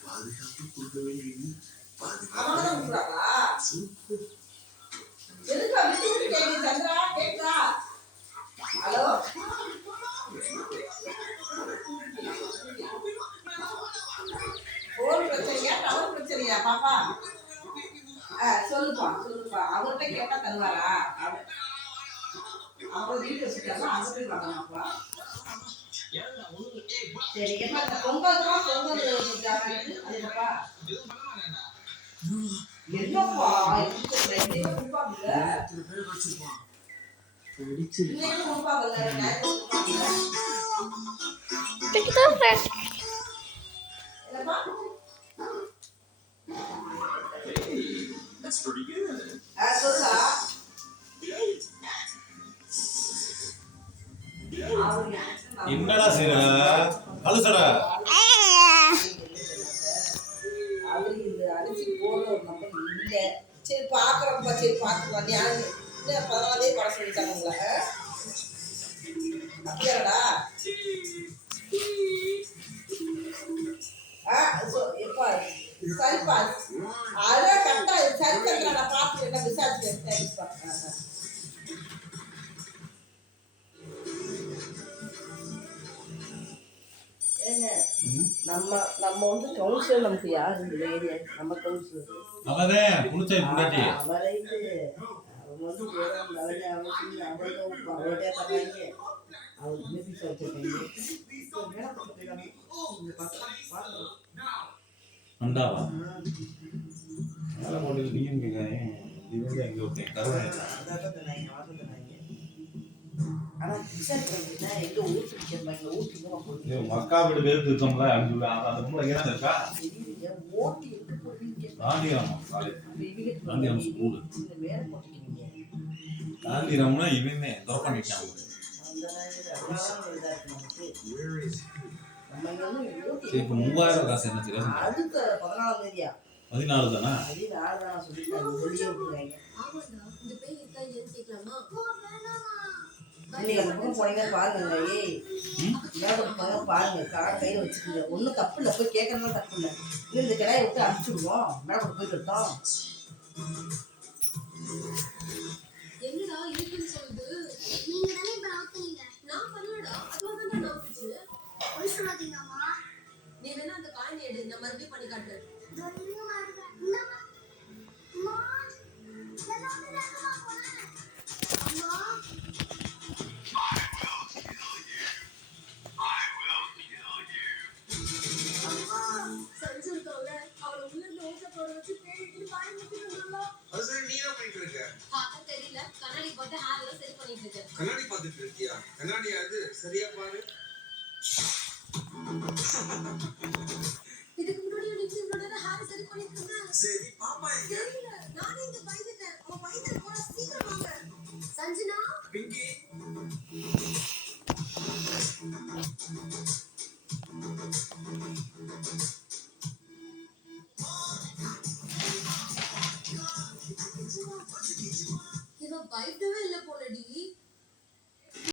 பாதுகாப்பு கொடுக்க வேண்டியது ஹலோ போன் பிரச்சனையா டவர் பிரச்சனையா பாப்பா சொல்லுப்பா அவர்கிட்ட கேட்டா தருவாரா அவர் வீட்டு வச்சுட்டாரா அங்க போய் வாங்கலாம்ப்பா சரி எப்ப இந்த பொங்கல் அதுப்பா என்னப்பா That's pretty good. என்னடா செய்ற அழுசடா அரிசி போடுற நம்ம இல்லை சரி பார்க்குறப்பா சரி பார்த்துக்கலாம் யாரு இன்னும் 14 படம் சொல்லிட்டாங்க உங்களை அப்படியாடா எப்பா சரிப்பா அதான் கரெக்டா சரி சந்திரா நான் பார்த்து என்ன விசாரிச்சு சரிப்பா ஏங்க நம்ம வந்து கவுன்சிலர் நமக்கு யாரு இந்த ஏரியா நம்ம கவுன்சிலர் அவரே புடிச்சை புண்டாட்டி அவரே அவங்க வந்து அவரே அவரே தராங்க அவர் மியூசிக் வச்சிருக்காங்க அண்டாவா வேலை போட்டு நீங்க இது எங்க ஓகே கருவா ஆனா விசாரிக்கிறா எங்க ஊருக்கு கேட்பாங்க ஊருக்கு மக்கா வீடு பேர் இருக்கோம்ல அந்த பொண்ணு எங்க தான் இருக்கா ஓட்டி எங்க போறீங்க காந்திராமம் காலேஜ் காந்திராமம் ஸ்கூல் இந்த மேல போட்டுக்கிறீங்க காந்திராமம்னா இவனே தர பண்ணிட்டாங்க சரி இப்போ 3000 காசு என்ன தெரியாது அதுக்கு 14 தேதியா 14 தானா 14 தானா சொல்லிட்டாங்க வெளியே விட்டுறாங்க இந்த பேய் இருக்கா ஏன்னு கேட்கலாமா நீங்க அந்த பக்கம் போனீங்க பாருங்க பாருங்க கார் கையில வச்சுக்கோங்க ஒன்றும் தப்பு இல்லை போய் கேட்கறதுனால தப்பு இல்லை இந்த கிடாயை விட்டு அனுப்பிச்சுடுவோம் மேடம் போயிட்டு இருக்கோம் என்னடா இருக்குன்னு சொல்லுது நீங்க தானே இப்ப ஆத்துனீங்க நான் பண்ணலடா அதுவா தான் நான் ஆத்துச்சு போய் சொல்லாதீங்கம்மா நீ வேணா அந்த காயினை எடு நான் மறுபடியும் பண்ணி காட்டுறேன் கண்ணாடி பார்த்துட்டு இருக்கியா? கண்ணாடி அது சரியா பாரு. இதுக்கு முன்னாடி நீங்க இவ்வளவு நேரம் ஹேர் சரி பண்ணிட்டு இருந்தேன். சரி பாப்பா எங்க? நானே இந்த பையனை